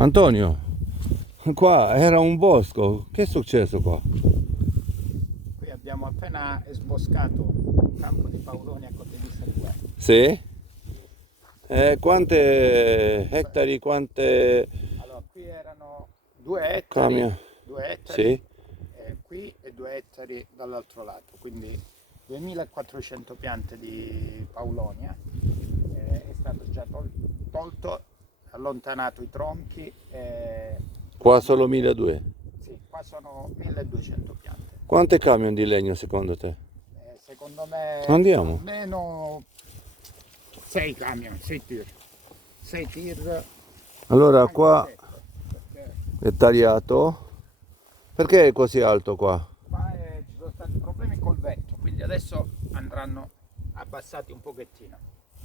Antonio, qua era un bosco, che è successo qua? Qui abbiamo appena sboscato un campo di Paulonia con dei riservati. Sì? Quante ettari, quante Allora, qui erano 2 ettari, camion? 2 ettari Sì? qui e 2 ettari dall'altro lato, quindi 2400 piante di Paulonia. È stato già tolto, allontanato i tronchi. Qua solo 1200. Sì, qua sono 1200 piante. Quante camion di legno secondo te? Secondo me Andiamo. almeno 6 camion, 6 tir. 6 tir. Allora Anche qua 7, perché è tagliato. Perché è così alto qua? qua ci sono stati problemi col vento, quindi adesso andranno abbassati un pochettino.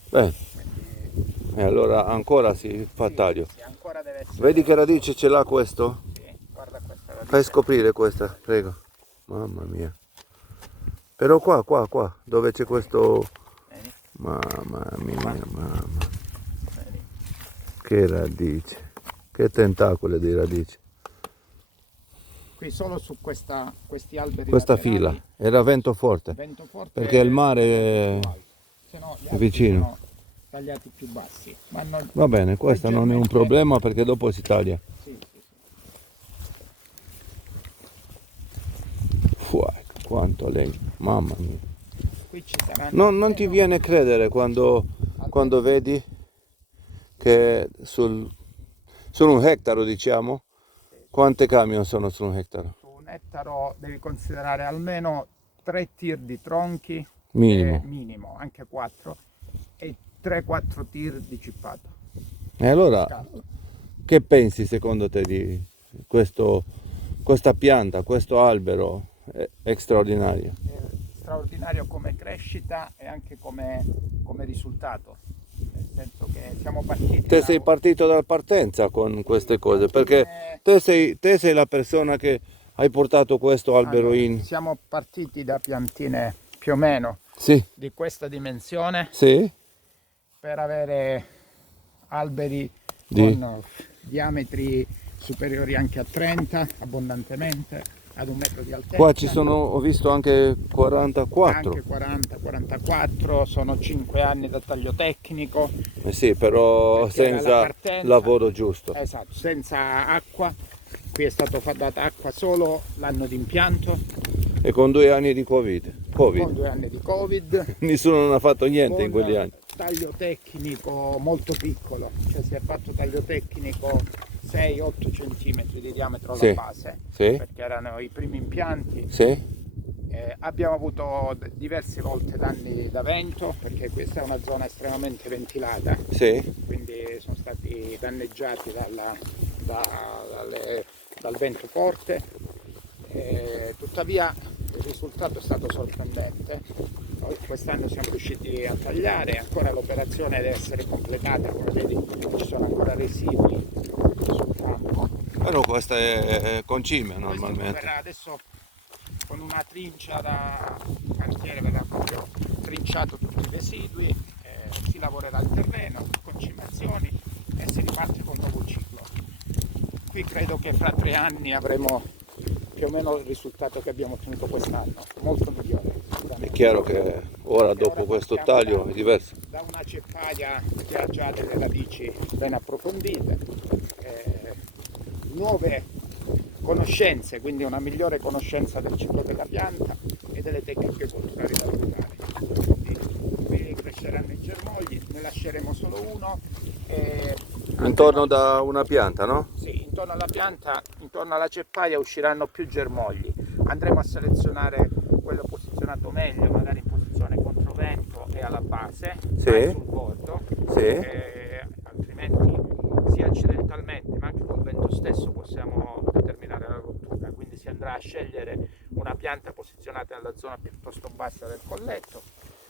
Beh, Quindi e allora ancora si fa sì, taglio. sì, ancora deve essere. Vedi che radice ce l'ha questo? Sì, guarda questa Fai radice. scoprire questa, prego. Mamma mia. Però qua, dove c'è questo... Vedi? Mamma mia, mamma. Vedi? Che radice. Che tentacoli di radici. Qui solo su questi alberi Questa laterali, fila. Era vento forte. vento forte Perché il mare è è più alto. Se no gli è altri vicino. sono tagliati più bassi. Ma Va bene, questo non è un leggermente- problema perché dopo si taglia. Sì, sì, sì. Fuori, quanto legno. Mamma mia. Qui ci saranno Non ti almeno- viene a credere quando vedi che su un ettaro, diciamo, quante camion sono su un ettaro? Su un ettaro devi considerare almeno 3 tir di tronchi, Minimo. minimo, anche 4, e 3-4 tir di cippato. E allora, Scarto. che pensi secondo te di questa pianta, questo albero è straordinario? È straordinario come crescita e anche come risultato, nel senso che siamo partiti Te da sei partito dalla partenza con queste cose, perché te sei la persona che hai portato questo albero allora, in... siamo partiti da piantine più o meno Sì, di questa dimensione sì, per avere alberi Di? con diametri superiori anche a 30 abbondantemente, ad 1 metro di altezza. qua ci sono, ho visto anche 44. Anche 40-44, sono 5 anni da taglio tecnico. Eh sì, però Perché era la senza partenza. lavoro giusto. Esatto, senza acqua. Qui è stato data acqua solo l'anno di impianto, E con 2 anni di Covid. con 2 anni di Covid, Nessuno non ha fatto niente in con quegli anni. taglio tecnico molto piccolo, cioè si è fatto taglio tecnico 6-8 cm di diametro alla Sì, base, sì. perché erano i primi impianti. Sì? Abbiamo avuto diverse volte danni da vento, perché questa è una zona estremamente ventilata, Sì? quindi sono stati danneggiati dal vento forte. Tuttavia il risultato è stato sorprendente. Noi quest'anno siamo riusciti a tagliare, ancora l'operazione deve essere completata, come vedi ci sono ancora residui sul campo. Però questa è concime Questo normalmente. verrà adesso con una trincia da cantiere, verrà proprio trinciato tutti i residui, si lavorerà il terreno, concimazioni e si riparte con un nuovo ciclo. Qui credo che fra 3 anni avremo più o meno il risultato che abbiamo ottenuto quest'anno, molto migliore. È chiaro che ora dopo questo taglio è diverso. Da una ceppaia che ha già delle radici ben approfondite, nuove conoscenze, quindi una migliore conoscenza del ciclo della pianta e delle tecniche culturali da adottare. Quindi qui cresceranno i germogli, ne lasceremo solo uno. Intorno da una pianta, no? Sì, intorno alla pianta, intorno alla ceppaia usciranno più germogli. Andremo a selezionare quello posizionato meglio, magari in posizione controvento e alla base, Sì. mai sul bordo, Sì. altrimenti sia accidentalmente ma anche col vento stesso possiamo determinare la rottura. Quindi si andrà a scegliere una pianta posizionata nella zona piuttosto bassa del colletto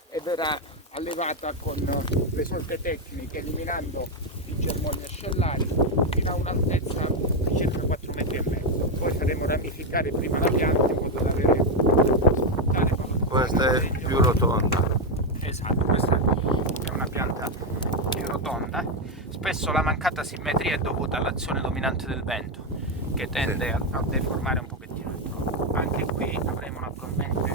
e verrà allevata con le solite tecniche, eliminando i germogli ascellari fino a un'altezza di circa 4,5 metri. Poi faremo ramificare prima la pianta in modo da avere spuntare Questa è più rotonda. Esatto, questa è una pianta più rotonda. spesso la mancata simmetria è dovuta all'azione dominante del vento, che tende a deformare un pochettino il tronco. Anche qui avremo naturalmente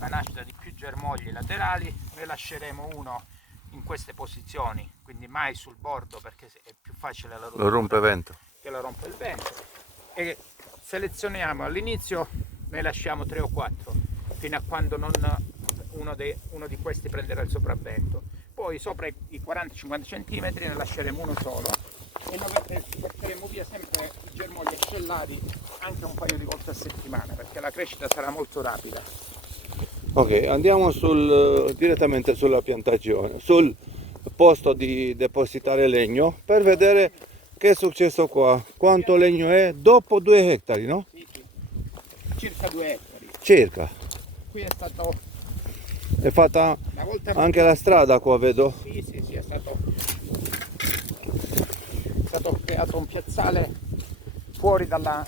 la nascita di più germogli laterali, ne lasceremo uno in queste posizioni, quindi mai sul bordo perché è più facile la rottura Lo rompevento. che la rompe il vento, e selezioniamo all'inizio, ne lasciamo 3 o 4 fino a quando non uno di questi prenderà il sopravvento. Poi sopra i 40-50 cm ne lasceremo uno solo e metteremo via sempre i germogli ascellari anche un paio di volte a settimana, perché la crescita sarà molto rapida. Ok, andiamo direttamente sulla piantagione, sul posto di depositare legno, per vedere che è successo qua. Quanto legno è dopo 2 ettari, no? Sì, sì. Circa 2 ettari. Circa. Qui è stato È fatta una volta anche la strada qua, vedo. Sì, sì, sì, è stato creato un piazzale fuori dalla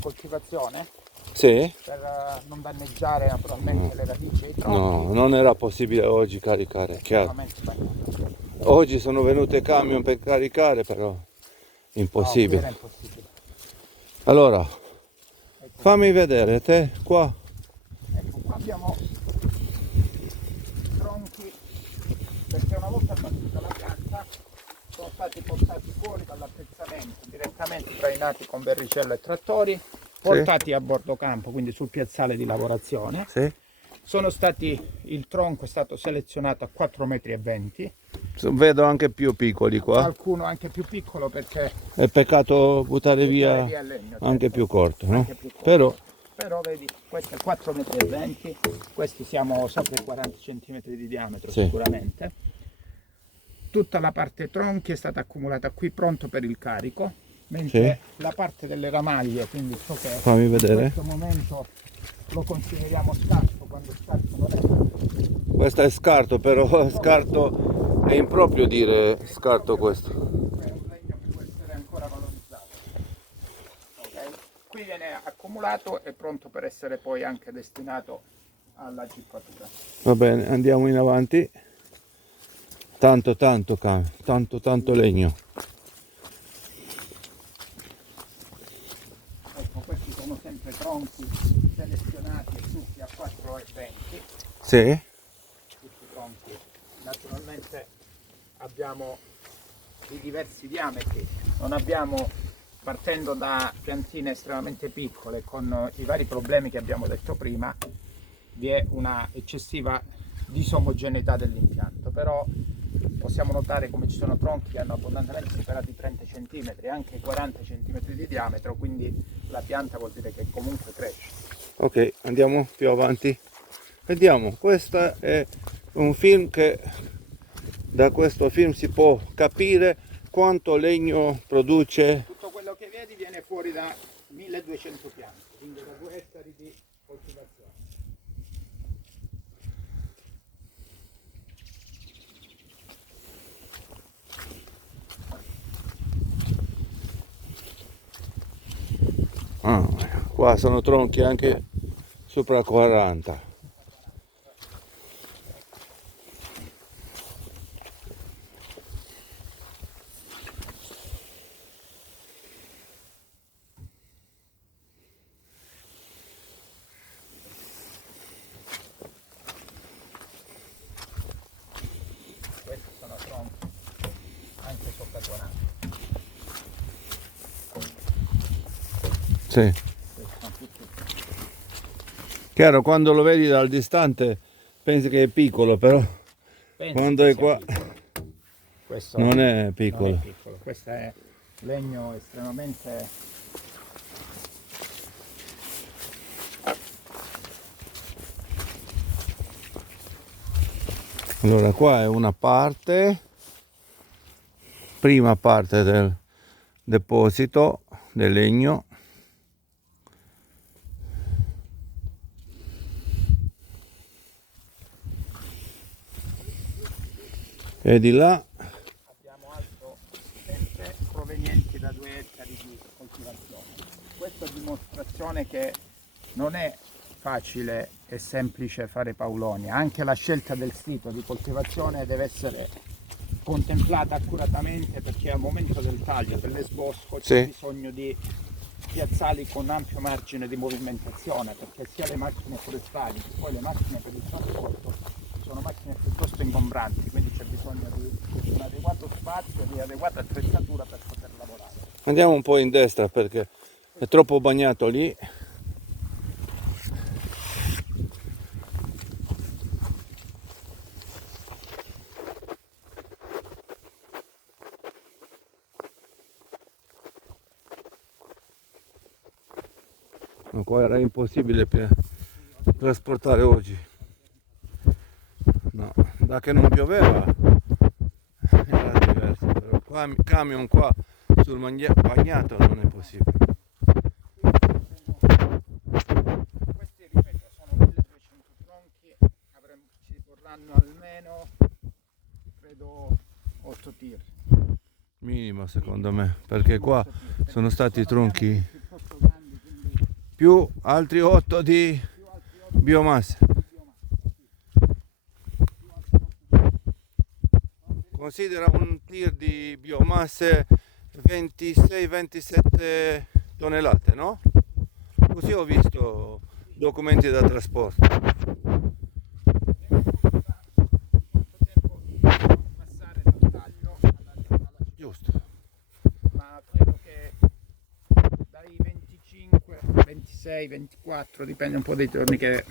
coltivazione Sì? per non danneggiare naturalmente le radici e i tronchi. No, non era possibile oggi caricare, chiaro. Estremamente sbagliato. Oggi sono venute camion per caricare, però No, impossibile. era impossibile. Allora, fammi vedere te qua. Ecco, qua abbiamo tronchi, perché una volta partita la pianta sono stati portati fuori dall'appezzamento, direttamente trainati con verricello e trattori, portati a bordo campo, quindi sul piazzale di lavorazione. Sì? Il tronco è stato selezionato a 4,20 m, Vedo anche più piccoli qua. qualcuno anche più piccolo perché È peccato buttare via il legno, anche certo. più corto, no? Anche più corto. Però vedi, questo è 4,20 m, questi siamo sopra i 40 cm di diametro Sì. sicuramente. Tutta la parte tronchi è stata accumulata qui pronto per il carico, mentre la parte delle ramaglie, quindi ciò che Fammi in vedere. questo momento lo consideriamo scarto, quando scarto non è. Questo è scarto, però scarto è improprio dire scarto questo. È un legno che può essere ancora valorizzato. Okay? Qui viene accumulato e pronto per essere poi anche destinato alla gippatura. Va bene, andiamo in avanti. Tanto legno. Ecco, questi sono sempre tronchi selezionati e tutti a 4,20 m. Sì? Tutti tronchi. Naturalmente abbiamo di diversi diametri, non abbiamo, partendo da piantine estremamente piccole con i vari problemi che abbiamo detto prima, vi è una eccessiva disomogeneità dell'impianto, però possiamo notare come ci sono tronchi che hanno abbondantemente superato i 30 cm, anche 40 cm di diametro, quindi la pianta vuol dire che comunque cresce. Ok, andiamo più avanti. Vediamo, questo è un film che da questo film si può capire quanto legno produce. Tutto quello che vedi viene fuori da 1200 piante, quindi da 2 ettari di coltivazione. Qua sono tronchi anche sopra 40. Questi sono tronchi anche sopra 40. Sì. Chiaro, quando lo vedi dal distante pensi che è piccolo, però quando è qua questo non è piccolo. non è piccolo. Questo è legno estremamente Allora qua è una parte, prima parte del deposito del legno. E di là abbiamo altro sempre provenienti da 2 ettari di coltivazione. Questa è dimostrazione che non è facile e semplice fare paulonia, anche la scelta del sito di coltivazione deve essere contemplata accuratamente, perché al momento del taglio dell'esbosco Sì. c'è bisogno di piazzali con ampio margine di movimentazione, perché sia le macchine forestali che poi le macchine per il trasporto sono macchine piuttosto ingombranti, quindi c'è bisogno di un adeguato spazio e di adeguata attrezzatura per poter lavorare. Andiamo un po' in destra perché è troppo bagnato lì. No, qua era impossibile per trasportare oggi. No, da che non pioveva era diverso, però qua camion qua sul bagnato non è possibile. Questi, ripeto, sono 1200 tronchi, ci vorranno almeno, credo, 8 tir. Minimo secondo me, perché qua sono stati tronchi Piuttosto grandi, quindi più altri 8 di più altri 8 biomassa. Considera un tir di biomasse 26-27 tonnellate, no? Così ho visto documenti da trasporto. molto tempo passare dal taglio alla città, Giusto. ma credo che dai 25, 26, 24, dipende un po' dai giorni che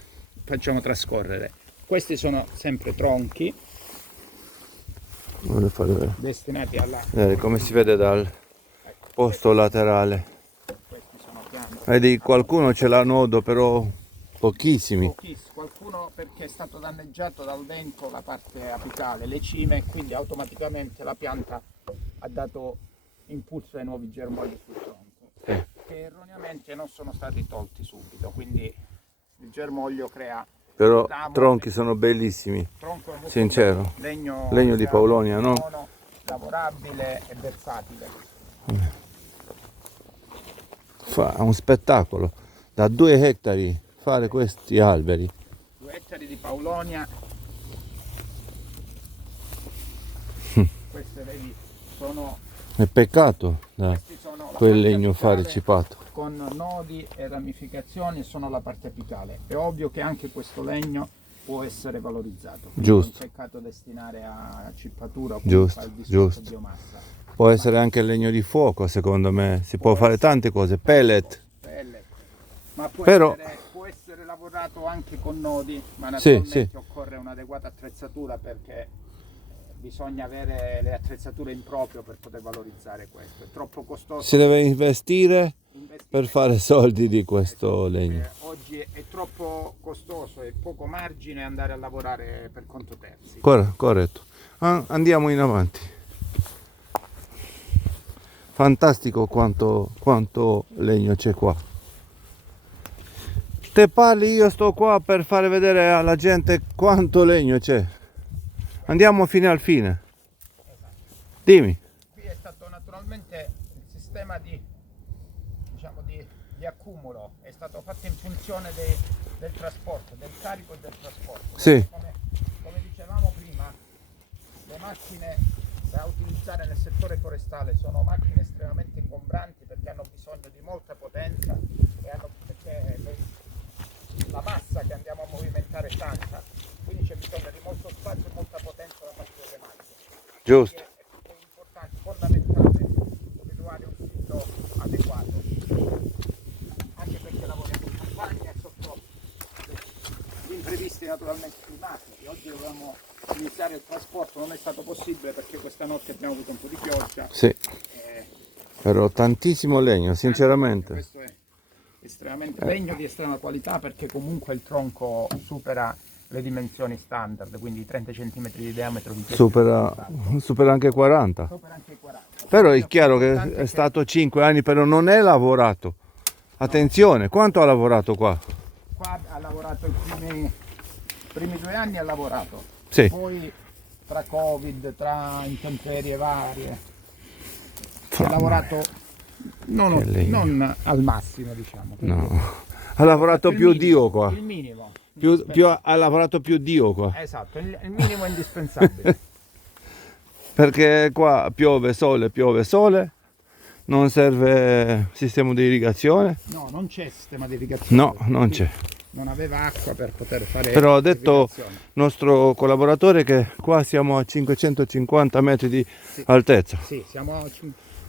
facciamo trascorrere. Questi sono sempre tronchi Voglio fare vedere. destinati alla... Come si vede dal posto laterale. Questi sono piani. Vedi, qualcuno ce l'ha a nodo, però pochissimi. Pochissimo, qualcuno perché è stato danneggiato dal vento la parte apicale, le cime, quindi automaticamente la pianta ha dato impulso ai nuovi germogli sul tronco, che erroneamente non sono stati tolti subito, quindi il germoglio crea Però ramo, tronchi sono bellissimi, tronco è molto sincero. bello, Legno di Paulonia, no? buono, lavorabile e versatile. Fa un spettacolo. Da 2 ettari fare questi alberi. 2 ettari di Paulonia, queste vedi sono, È peccato da questi sono la quel parte legno apicale fare cipato. con nodi e ramificazioni, sono la parte apicale. È ovvio che anche questo legno può essere valorizzato. Giusto. È un peccato destinare a cippatura o Giusto, al discorso giusto. biomassa. Può essere anche il legno di fuoco, secondo me. Si può fare tante cose. Pellet. Pellet. Ma Però- può essere lavorato anche con nodi, ma Sì, naturalmente sì. occorre un'adeguata attrezzatura, perché bisogna avere le attrezzature in proprio per poter valorizzare questo. È troppo costoso Si deve investire investire. per fare soldi di questo legno. Oggi è troppo costoso e poco margine andare a lavorare per conto terzi. Corretto. Andiamo in avanti. Fantastico quanto legno c'è qua. Te parli, io sto qua per fare vedere alla gente quanto legno c'è. Andiamo fino al fine. Dimmi. Qui è stato naturalmente il sistema diciamo di accumulo, è stato fatto in funzione del trasporto, del carico e del trasporto. Sì. Come dicevamo prima, le macchine da utilizzare nel settore forestale sono macchine estremamente ingombranti, perché hanno bisogno di molta potenza e perché la massa che andiamo a movimentare è tanta, quindi c'è bisogno di molto spazio e molta potenza da parte delle macchine. Giusto. È importante, fondamentale individuare un sito adeguato, anche perché lavoriamo in campagna e sotto gli imprevisti naturalmente climatici. Oggi dovevamo iniziare il trasporto, non è stato possibile perché questa notte abbiamo avuto un po' di pioggia. Sì. Però tantissimo legno, sinceramente. Questo è estremamente legno di estrema qualità, perché comunque il tronco supera le dimensioni standard, quindi 30 cm di diametro di Supera anche 40. supera anche i 40. Però è chiaro che è stato 5 anni, però non è lavorato. Attenzione, quanto ha lavorato qua? Qua ha lavorato i primi 2 anni, ha lavorato. Sì. Poi tra Covid, tra intemperie varie, si è lavorato non al massimo, diciamo. No. Ha lavorato Il più minimo, Dio qua. Il minimo. Ha lavorato più Dio qua. Esatto, il minimo indispensabile. perché qua piove sole, non serve sistema di irrigazione. No, non c'è sistema di irrigazione. No, non c'è. Non aveva acqua per poter fare Però ha detto il irrigazione. nostro collaboratore che qua siamo a 550 metri di altezza. Sì, siamo a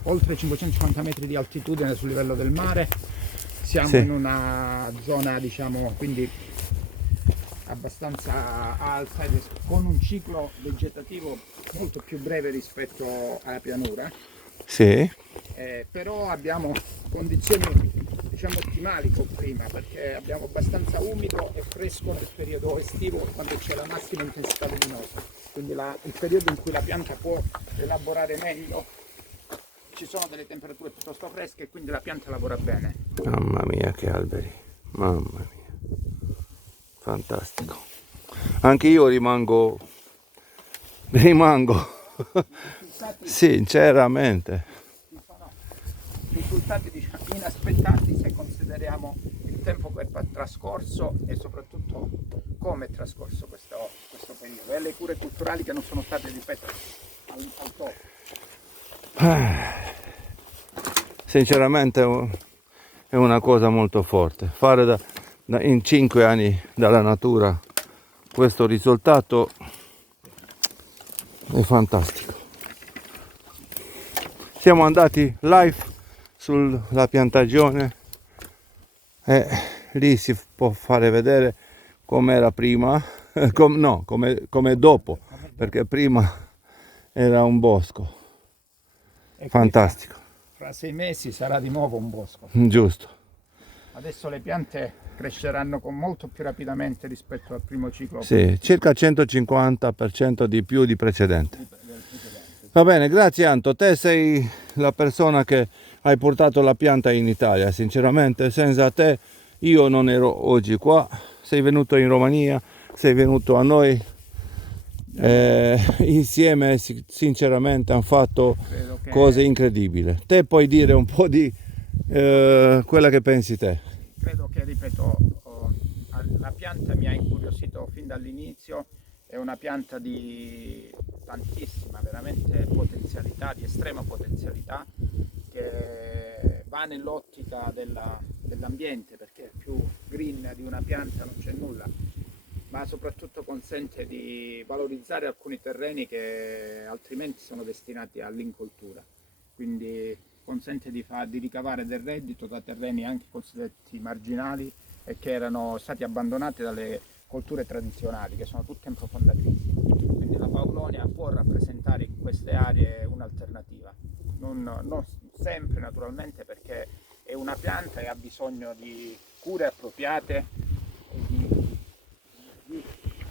oltre 550 metri di altitudine sul livello del mare. Siamo Sì. in una zona, diciamo, quindi abbastanza alta ed con un ciclo vegetativo molto più breve rispetto alla pianura. Sì, Però abbiamo condizioni, diciamo, ottimali con prima, perché abbiamo abbastanza umido e fresco nel periodo estivo quando c'è la massima intensità luminosa, quindi il periodo in cui la pianta può elaborare meglio, ci sono delle temperature piuttosto fresche e quindi la pianta lavora bene. mamma mia che alberi, mamma mia, fantastico. Anche io rimango sinceramente. Sono risultati, diciamo, inaspettati se consideriamo il tempo che è trascorso e soprattutto come è trascorso questo periodo e le cure culturali che non sono state, ripeto, al top. Sinceramente è una cosa molto forte. Fare in 5 anni dalla natura questo risultato è fantastico. Siamo andati live sulla piantagione e lì si può fare vedere come era prima, come dopo, perché prima era un bosco. E Fantastico, fra 6 mesi sarà di nuovo un bosco. giusto. Adesso le piante cresceranno molto più rapidamente rispetto al primo ciclo. Sì, circa 150% di più di precedente. Va bene, grazie Anto, te sei la persona che hai portato la pianta in Italia, sinceramente senza te io non ero oggi qua, sei venuto in Romania, sei venuto a noi, insieme sinceramente hanno fatto Credo che, cose incredibili. Te puoi dire un po' di quella che pensi te. credo che, ripeto, la pianta mi ha incuriosito fin dall'inizio, è una pianta di tantissima, veramente potenzialità, di estrema potenzialità, che va nell'ottica dell'ambiente, perché più green di una pianta non c'è nulla, ma soprattutto consente di valorizzare alcuni terreni che altrimenti sono destinati all'incoltura, quindi consente di ricavare del reddito da terreni anche considerati marginali e che erano stati abbandonati dalle colture tradizionali, che sono tutte in profonda crisi. Quindi la paulonia può rappresentare in queste aree un'alternativa, non sempre naturalmente, perché è una pianta e ha bisogno di cure appropriate e di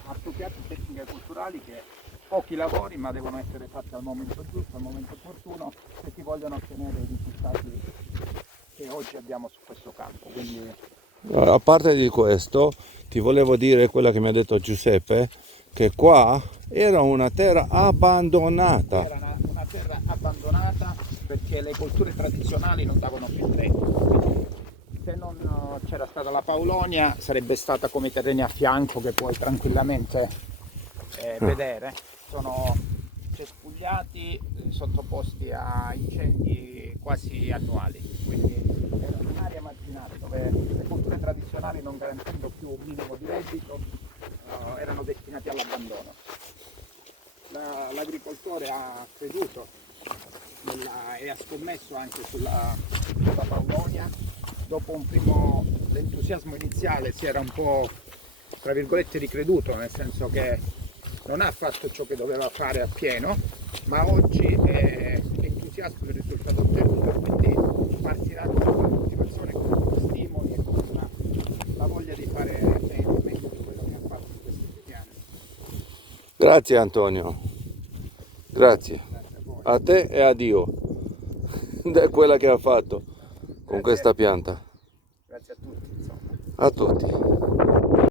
appropriate tecniche culturali che pochi lavori, ma devono essere fatti al momento giusto, al momento opportuno, se si vogliono ottenere i risultati che oggi abbiamo su questo campo. Quindi, A parte di questo, ti volevo dire quello che mi ha detto Giuseppe, che qua era una terra abbandonata. era una terra abbandonata perché le colture tradizionali non davano più reddito. Quindi, se non c'era stata la paulonia, sarebbe stata come i terreni a fianco che puoi tranquillamente vedere. Sono cespugliati, sottoposti a incendi quasi annuali. Quindi era un'area marginale dove le colture tradizionali, non garantendo più un minimo di reddito, erano destinati all'abbandono. L'agricoltore ha creduto e ha scommesso anche sulla paulonia. Dopo un primo entusiasmo iniziale si era un po', tra virgolette, ricreduto, nel senso che non ha fatto ciò che doveva fare appieno, ma oggi è entusiasta del risultato ottenuto, quindi partirà con una motivazione, con stimoli e con la voglia di fare meglio di quello che ha fatto in questi 10 anni. Grazie Antonio, grazie Grazie a voi. a te e a Dio di quella che ha fatto con questa pianta. Grazie a tutti, insomma. A tutti.